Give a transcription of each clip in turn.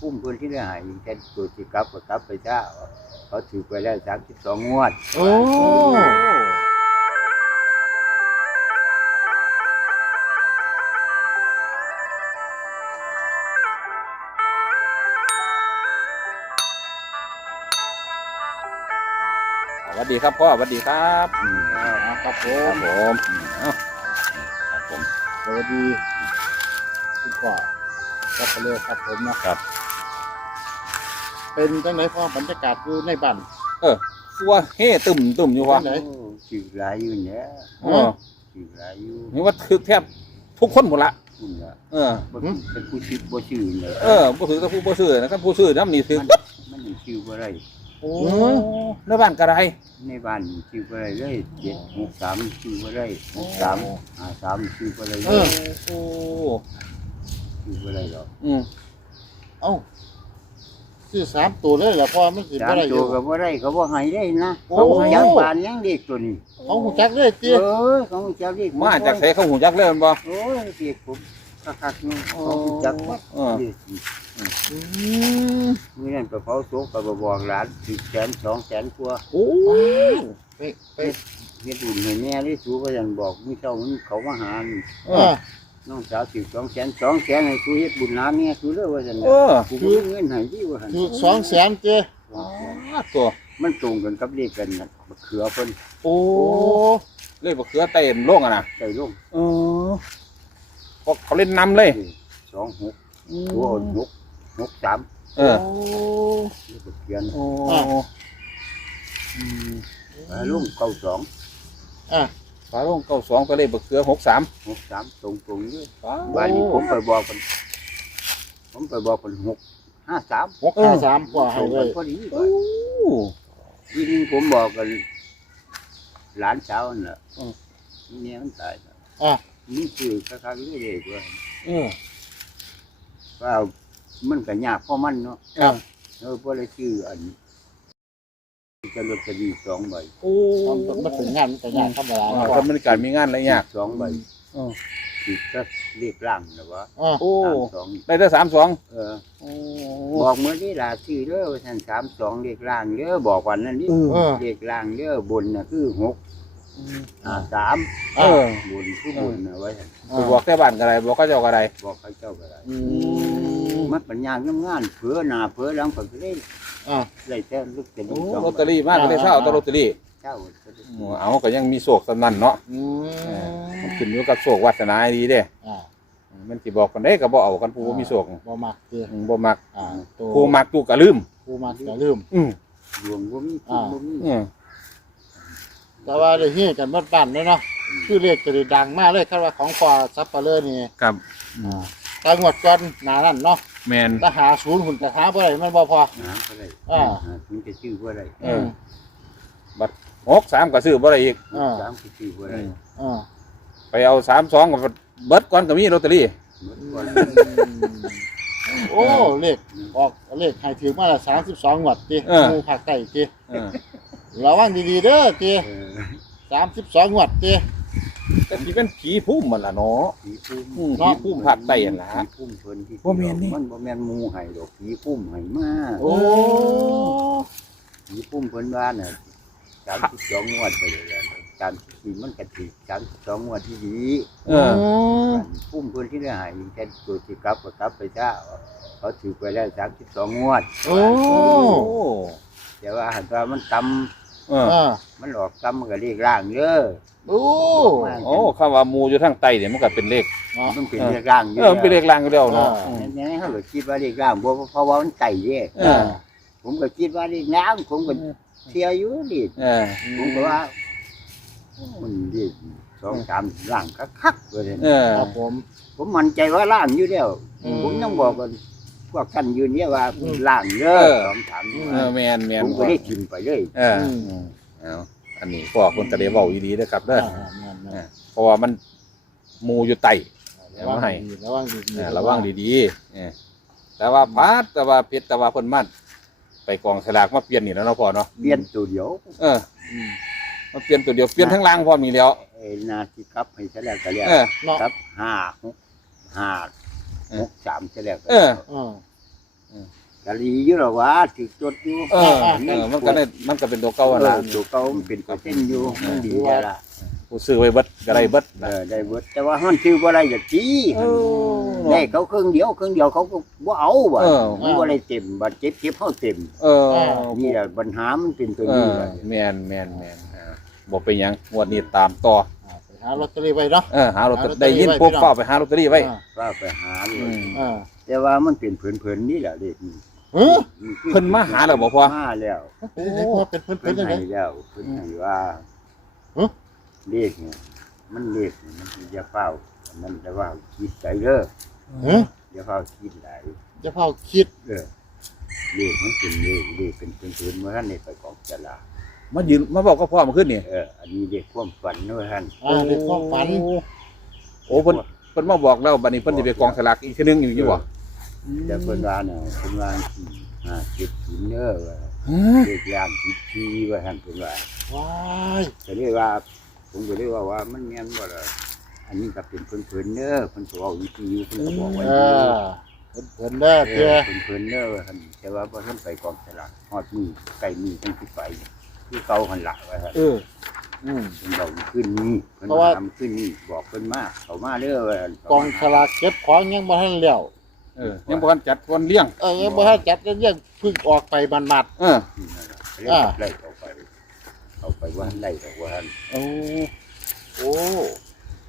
พุ่มเพิ่นที่ได้หายแค่ตัวที่กลับก็กลับไปจ้าเขาถือไปแล้วสามสิบสองงวด โอ้ สวัสดีครับพ่อสวัสดีครับอืมอ่าครับผครัมบผมเอ้าครับผมสวัสดีคุณพ่อครับไปเลยครับผมนะครับ เป็นจังไหนพ่อบรรยากาศอยู่ในบ้านเออสัวเฮ่ตึมตึมอยู่วะไหนโอ้ถือหลายอยู่เนี่ยเออถือหลายอยู่นี่ว่าคือแทบทุกคนหมดละคุณละเออ บ่เป็นผู้ชื่อบ่ชื่อเลยเออผู้ถือกับผู้บ่ซื้อนะครับผู้ซื้อน้ำนี่ถือมันมันยังชื่อบ่ได้โอ้ในบ้านกระไรในบ้านชื่อบ่ได้เลยเจ็ดหกสามชื่อบ่ได้หกสามห้าสามชื่อบ่ได้เลเอยอ โอ้ชื่อบ่ได้หรอกอืมเอ้า ซื้อสามตัวเลยเหรอพ่อไม่สิสาบ่มได้อตัวยู่ก็บ่ได้ก็บ่ให้ได้นะโอ้ เขาบ่ยังบานยังเด็กตัวนี้เขาหูจักเลยเอจีอเขาเจ้าเด็กมาจากใส่เข้าหูจักเลยแมันบ่ โอ้ยเด็กผมคักๆนี่เขาจักว่าเออเด็กอืมมื้อนั้นไปเผาศพก็บ่บอกหลานสิแสนสองแสนกว่า โอ้ไปไปเฮ็ดบุญให้แม่ได้สูว่าซั่นบอกมื้อเช้ามันเขามาหานี่เอเอออ น้องสาวสิบสองแสนสองแสนให้กูเฮ็ดบุญหาแม่กูเลยว่าซั่นเออกูบ่มีเงินให้ที่ว่าซั่นถูกสองแสนเจสองแสนตัวมันตรงกันกับเลขกันน่ะบักเขือเพิ่นโอ้โอ้เลยบักเขือเต็มโลกอะนะใส่ลงเออพวกเขาเล่นน้ำเลย สองหกตัวอ่อนหกหกสามเออโอ้นี่ก็เขียนโอ้อะอืมแล้วลุงเก้าสองอะ ฝาโลงเก้าสองก็เลยบักเขือหกสามหกสามตรงตรงๆนี่ว้าบ้านนี้ผมไปบอกคนผมไปบอกคนหกห้าสามหกห้าสามพ่อตให้รงเลกันยพอดีโอ้ทีนี้ผมบอกกัน หลานสาวน่ะนี่เนี่ยมันตายแล้วอะ นี่คือคล้ายๆเรื่อยๆด้วยเออ ว่ามันก็ยากเพราะมันเนาะครับ เออพอเลยชื่ออัน จะลอตเตอรี่สองใบโอ้มันถึงงานแต่งานธรรมดาอ่าพ่อก็มันการมีงานอะไรยากสองใบเออติดก็เรียกร่างนะวะอะโอ้สามสองได้ได้สามสองเออโอ้บอกเมื่อนี้ล่ะชื่อเด้อว่าท่านสามสองเรียกร่างเด้อบอกวันนั้นนี่เออเรียกร่างเด้อบนน่ะคือหก อ่าสามเออบนคือบนนะไว้ท่านไปบอกแค่บ้านกันอะไรบอกก็เจ้ากันอะไรบอกเขาเจ้าก็ได้อืมมันปัญญางงานเผื่อหน้าเผื่อหลังก็ได้อะได้แต่ลูกแต่โอ้ลูกสองลอตเตอรี่มากก็ได้เช่าตัวลอตเตอรี่เจ้าอืมเอาก็ยังมีโศกสนั่นเนาะอืมันมขึ้นอยู่กับโศกวาสนาดีเด้อะมันสิบอกกันได้ก็บ่เอากันผู้บ่มีโศกบ่มักเจอืมบ่มักอ่าตัวผู้มักกูก็ลืมผู้มักก็ลืม อืมดวงบ่มีอ่าบ่มี อืม แต่ว่าได้เฮียกันเบิดบ้านเลยเนาะคือเลขจะได้ดังมากเลยคาดว่าของพ่อซับเปะเลอนี่ครับอ่าตางวดก่อนหนานั่นเนาะแมนถ้าหาศูนย์หุ่นจะหาบ่ได้มันบ่พอ หาก็ได้อ่า หาถึงจะชื่อบ่ได้เออหกสามก็ซื้อบ่ได้อีก อ่าสามก็ชื่อบ่ได้อ่าไปเอาสามสองกับเบิดก่อนก็มีลอตเตอรี่ หมดก่อนโอ้เลขออกเลขให้ถือมาละ32งวดติหมู่ภาคใต้ติเออ ระวังดีๆเด้อติเออ32งวดติแต่ที่เป็นผีพุ่มมันล่ะเนาะผีพุ่มอืมผีพุ่มภาคใต้นั่นล่ะผีพุ่มเพิ่นที่บ่แม่นนี่ มันบ่แม่นหมู่ให้ดอกผีพุ่มให้มาโอ้ ผีพุ่มเพิ่นว่าน่ะ32งวดไปเลยอะตามที่มันก็สิ32งวดที่ดีเออ พุ่มเพิ่นที่ได้หายแค่ตัวที่กลับก็กลับไปจ้าเขาถือไปแล้ว32งวด โอ้ โอ้ แต่ว่าหันว่ามันต่ำ เอออ่ามันหลอกต่ำมันก็เรียกร่างเด้อโอ้โอ้คำว่าหมูอยู่ทางใต้เนี่ยมันก็เป็นเลข เนาะ มันเป็นเรียกร่างเออมันเป็นเลขลางก็เดียวเนาะ อ่าอืมนี่เขาก็คิดว่าเรียกร่างบ่เพราะว่ามันไต่เด้เออ ผมก็คิดว่าเรียกน้ำผมก็เสียอยู่ดิเออผมก็ว่ามันเรียกสองสามร่างคักๆเลยเออ ครับผม ผมมั่นใจว่าร่างอยู่แล้วอืม ผมยังบอกกัน พวกท่านยืนเนี่ยว่าอืมร่างเด้อเออสองสามเออแมนแมนผมก็ได้กินไปเลยเอออืมเอาอันนี้พ่อคนกระเดเว้าอีดีนะครับเด้ออ่าแม่นเออเพราะว่ามันหมูอยู่ใต้ๆเดี๋ยวมาให้ระวังดีๆเออระวังดีๆเออแต่ว่าพัดแต่ว่าเพชรแต่ว่าเพิ่นมันไปกองสลากมาเปลี่ยนนี่แล้วเนาะพ่อเนาะเปลี่ยนตัวเดียวเอออืมมาเปลี่ยนตัวเดียวเปลี่ยนทั้งล่างพร้อมนี่แล้วเอ้นาทีกลับให้เสร็จแล้วก็เรียกเออเนาะครับห้าหกห้าเออ หกสามเสร็จแล้วก็เอออ่ากะลีอยู่หรอวะถือจดอยู่เออเออมันก็ได้มันก็เป็นตัวเก่าเออะอนะตัวเก่ามันเป็นเปอร์เซ็นต์อยู่มันดีแล้วล่ะผู้ซื้อไว้เบิดก็ได้เบิดเออได้เบิดแต่ว่ามันชื่อบ่ได้อย่างจี้เออได้เขาเครื่องเดียวเครื่องเดียวเขาก็บ่เอาบ่เออ มันบ่ได้เต็มบัดเจ็บเจ็บเฮาเต็มเออนี่แหละปัญหามันเป็นตัวเอนี้อแหละ แม่นแม่นแม่นอ่าบ่เป็นหยังงวดนี้ตามต่ออ่าไป หาลอตเตอรี่ไว้เนาะเออหาลอตเตอหาลอตเตอรี่รี่ได้ยินไว้ปุ๊บพี่น้องเฝ้าไปหาลอตเตอรี่ไว้อ่าว่าไปหาเลอืยมอ่าแต่ว่ามันเป็นเพิ่นๆนี่แหละเลขนี้เฮ้ยเพิ่นมาหาแล้วบ่พ่อมาแล้วเป็นเด็กว่าเป็นเพิ่นเพิ่เป็นนยังไง ให้แล้วเพิ่นให้ว่าฮะเลขเนี่ยมันเลขเนี่ยมันสิจะเฝ้ามันแต่ว่าคิดใจเด้อเฮ้ยอย่าเฝ้าคิดหลายจะเฝ้าคิดเออเลขมันเป็นเลขเลขเป็นเป็นพื้นเมื่อท่านในไปกองจลา มายืนมาบอกกับพ่อมาขึ้นนี่เอออันนี้เลขความฝันเมื่อท่านอ่าในความฝัน โอ้เพิ่นเพิ่นมาบอกแล้วบัดนี้เพิ่นสิไปกองสลากอีกทีนึงอยู่อยู่บ่แต่เพิ่นว่าเนี่ยเพิ่นว่าสี่ห้าเจ็ดศูนย์เด้อว่าฮะเลขยามคิดทีว่าท่านเพิ่นว่าว้ายก็เรียกว่า ผมก็เรียกว่าว่ามันแม่นบ่ล่ะอันนี้ก็เป็นเพิ่นๆเด้อเพิ่นก็เว้าวิธีอยู่เพิ่นก็บอกไว้เออยู่อเพิ่นเพิ่นเด้อเอเจ้อเพิ่นๆเด้อว่าท่านแต่ว่าบ่ทันไปกองสลากฮอดมือใกล้มือจังสิไป คือเก่าหั่นล่ะว่าท่านเออ อืม เพิ่นบอกขึ้นนี้เพิ่นเพราะว่า ทำขึ้นนี้บอกเพิ่นมาเขามาเด้อว่าท่านกองฉลากเก็บของยังบ่ทันแล้วเออยังบ่ทันจัดวันเลี้ยง เออยังบ่ทันจัดแล้วยังเพิ่งออกไปมันมัดเออเรียกว่าไล่ออกไปเอาไปว่าไล่ออกว่าท่านโอ้โอ้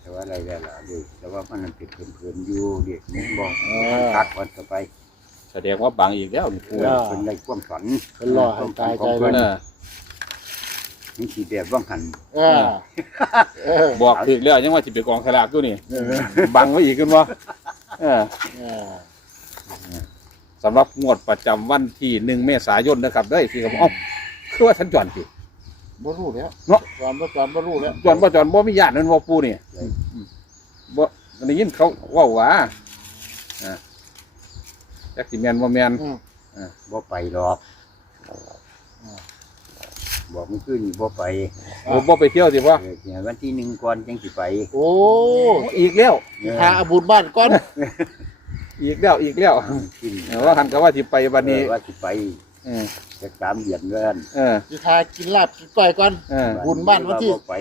แต่ว่าอะไรได้ล่ะเด็กแต่ว่ามันเป็นเพิ่นๆอยู่เด็กมันบอกเออตักวันต่อไปแสดงว่าบางอีกแล้วนี่เอปู่อเพิ่นได้ความฝันเพิ่นรอให้ตายใจของเลเพิ่ยนเออ นี่สิแบบว่างหันเออเออบอกถึกแล้วยังว่าสิไปกองสลากอยู่นี่บังไว้อีกขึ้นบ่เออเออสำหรับงวดประจำวันที่หนึ่งเมษายนนะครับเด้อพี่ครับเอ้าคือว่าฉันจวนสิบ่รู้แล้วเนาะจอนบ่จอนบ่รู้แล้วจวนบ่จวนบ่มีญาตินั่นบ่ปู่นี่บ่ได้ยินเขาเว้าว่าอ่าจักสิแม่นบ่แม่นอืมบ่ไปหรอก บอกมันขึ้นบ่ไปโอ้บ่ไปเที่ยวสิพ่อเออเนี่ยวันที่หนึ่งก่อนจังสิไป โอ้อีกแล้วเออ หาอาบุญบ้านก่อน อีกแล้วอีกแล้วขึ้นเออว่าหันก็ว่าสิไปวันนี้เออว่าสิไปเออจะสามเดือนเดือนเออสิทากินลาบกินก้อยก่อน เออบุญบ้านวันที่ บ่ไป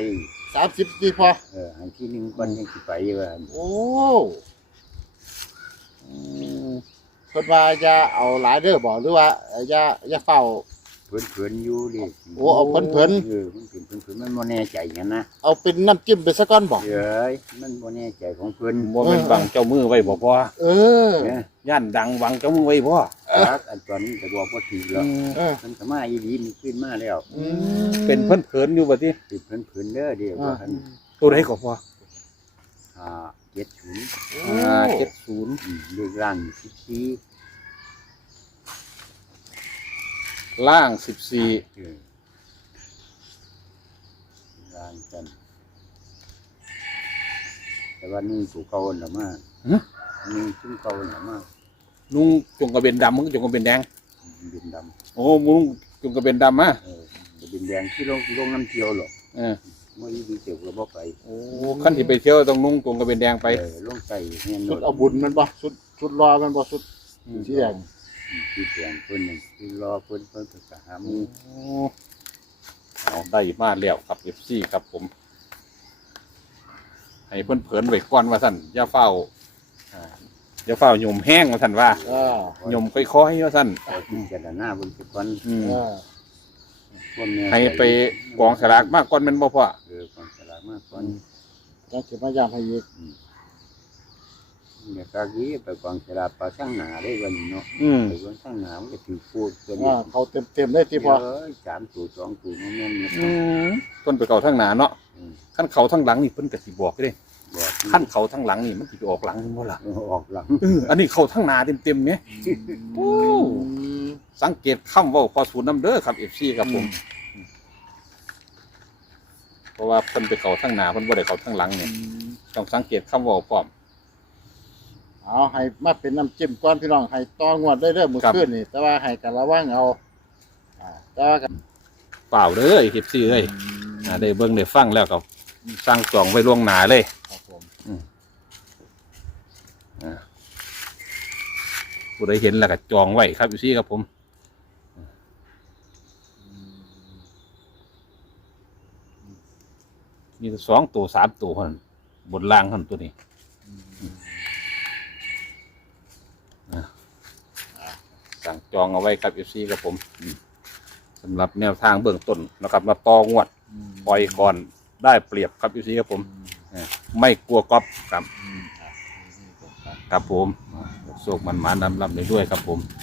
30ดีพอ เอออันที่หนึ่งก่อนจังสิไปว่าโอ้เพิ่นว่าอย่าเอาหลายเด้อบ่หรือว่าอย่าอย่าเฝ้า เพิ่นเพิ่นอยู่ดิโอ้เอาเพิ่นๆเออมันเป็นเพิ่นเพิ่นมันบ่แน่ใจกันนะเอาเป็นน้ำจิ้มไปซะก่อนบ่เอ้ยมันบ่แน่ใจของเพิ่นบ่แม่นบังเจ้ามือไว้บ่พ่อเออ เนี่ยย่านดังบังเจ้ามือไว้พ่อรักอันตอนนี้ก็บอกว่าถือแล้วเออ มันก็มาอีหลีมันขึ้นมาแล้วอืมเป็นเพิ่นเผินอยู่บ่ติติดเพิ่นเพิ่นเด้อเดี๋ยวว่าหันตัวใดก็พ่ออ่าเจ็ดศูนย์อ่า70อืมเลขร่างสิบสี่ ล่างเออร่างกัน แต่ว่านี่ถูกเก่าหรือมานี่ชุ่มเก่าหรือมา14นุ่งจงกระเบนดำมึงจงกระเบนแดงเป็นดโอ้มึงจงกระเบนดำมาำเออเป็นแดงที่ลงลงน้ำเที่ยวหรอกเออเมื่อยี่ดีเจียวก็บ่ไปโอ้คันที่ไปเที่ยวต้องนุ่งจงกระเบนแดงไปเออลงใส่เฮียนชุดเอาบุญมันบ่ชุดชุดรอมันบ่ชุดอืมสีแดง ที่แดงเพิ่นนึงที่รอเพิ่นเพิ่นก็หาหมูโอ้เอาได้มาแล้วครับ FC ครับผม ให้เพิ่นเผินไว้ก่อนว่าซั่นอย่าเฝ้าอ่าอย่าเฝ้าหยมแห้งว่าซั่นว่าเออหยมค่อยๆว่าซั่นขอพิจารณาเบนสักวันอืมเออคนเนี่ยให้ไปกองสลากมากก่อนแม่นบ่พ่อเออกองสลากมากก่อนจังสิมายามให้อีก เนี่ยกากี้ไปกองสลากปลาช่างหนาได้วันนี้เนาะอืมไปกองช่างหนามันก็ถือพูดตัวว่านี้เขาเต็มๆเลยที่พอเอ้ยสามตัวสองตัวมันแม่นเนี่ย อืมเพิ่นไปเข้าทางหน้าเนาะอืม ขั้นเขาทางหลังนี่เพิ่นก็สิบอกเด้บอกขั้นเขาทางหลังนี่มันสิไปออกหลังแม่นบ่ล่ะเออออกหลังเอออันนี้เขาทางหน้าเต็มๆเนี่ย โอ้อืมสังเกตคำเว้าพอศูนย์นํเด้อครับ FC ครับผม เพราะว่าเพิ่นไปเข้าทางหน้าเพิ่นบ่ได้เข้าทางหลังเนี่ยต้องสังเกตคำเว้าพร้อม เอาให้มาเป็นน้ำจิ้มก่อนพี่น้องให้ตองวดได้เด้อมื้อครับคืนนี่ แต่ว่าให้กันระวังเอาอ่าแต่ว่ากันเปล่าเด้อ FC เอ้ยอ่าได้เบิ่งได้ฟังแล้วก็สร้างจองไว้ล่วงหน้าเลยครับผมผู้ผู้ใดเห็นแล้วก็จองไว้ครับอยู่ซี่ครับผมมีแต่สองตัวสามตัวเท่านั้นบนล่างเท่านั้นตัวนี้อะ สั่งจองเอาไว้ครับอยู่ซี่ครับผมอืมสำหรับแนวทางเบื้องต้นนะครับมาต่องวดปล่อยก่อนได้เปรียบครับอยู่ซี่ครับผมเออไม่กลัวก๊อปครับ ครับผมโศกมันหมานำลำไปด้วยครับผมค